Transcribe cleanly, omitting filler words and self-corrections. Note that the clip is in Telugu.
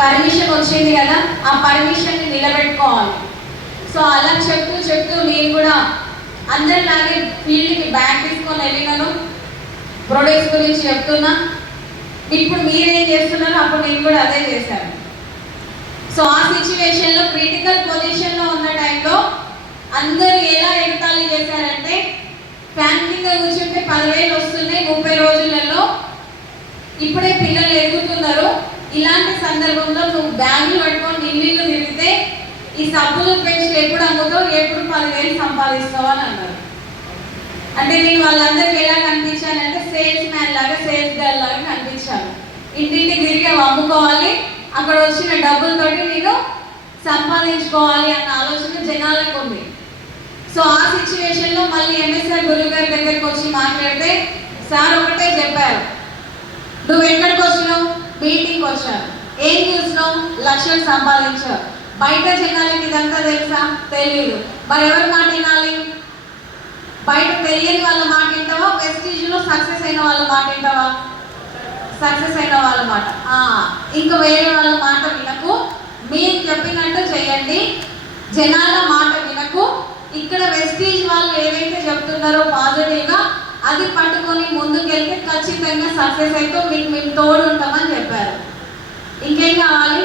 పర్మిషన్ వచ్చింది కదా, ఆ పర్మిషన్ని నిలబెట్టుకోవాలి. సో అలా చెప్తూ నేను కూడా అందరిలాగే ఫీల్డ్కి బ్యాగ్ తీసుకొని వెళ్ళినాను. ప్రొడక్ట్స్ గురించి చెప్తున్నా. ఇప్పుడు మీరేం చేస్తున్నారో అప్పుడు నేను కూడా అదే చేశాను. సో ఆ సిచ్యువేషన్లో క్రిటికల్ పొజిషన్లో ఉన్న టైంలో అందరూ ఎలా ఎగతాళి చేశారంటే, ఫ్యాన్ కింద కూర్చుంటే 10,000 వస్తున్నాయి 30 రోజులలో, ఇప్పుడే పిల్లలు ఎదుగుతున్నారు, ఇలాంటి సందర్భంలో నువ్వు బ్యాగులు పట్టుకొని ఇల్లు తిరిగితే ఈ సబ్బులు పేస్ట్లు ఎప్పుడు అమ్ముతావు, ఎప్పుడు 10,000 సంపాదిస్తావు అని అన్నారు. అంటే నేను వాళ్ళందరికీ ఎలా కనిపించానంటే సేల్స్ మ్యాన్ లాగా, సేల్స్ గర్ల్ లాగా కనిపించాను. ఇంటింటికి తిరిగి అమ్ముకోవాలి, అక్కడ వచ్చిన డబ్బులతోటి నేను సంపాదించుకోవాలి అన్న ఆలోచన జనాలకు ఉంది. సో ఆ సిచ్యువేషన్లో మళ్ళీ ఎంఎస్ఆర్ గురువు గారి దగ్గరికి వచ్చి మాట్లాడితే సార్ ఒకటే చెప్పారు, నువ్వు ఎక్కడికి వచ్చినావు? మీటింగ్కి వచ్చాను. ఏం చూసినావు? లక్షలు సంపాదించావు. బయట జనాలకి ఇదంతా తెలుసా? తెలియదు. మరి ఎవరి మాట వినాలి? బయట తెలియని వాళ్ళ మాట వింటావా, వెస్టీజ్లో సక్సెస్ అయిన వాళ్ళ మాట వింటావా? సక్సెస్ అయిన వాళ్ళ మాట. ఇంకా వేరే వాళ్ళ మాట వినకు, మీరు చెప్పినట్టు చేయండి, జనాల మాట వినకు. ఇక్కడ వెస్టీజ్ వాళ్ళు ఏదైతే చెప్తున్నారో పాజిటివ్గా అది పట్టుకొని ముందుకెళ్తే ఖచ్చితంగా సక్సెస్ అయితే మీకు మేము తోడు ఉంటామని చెప్పారు. ఇంకేం కావాలి?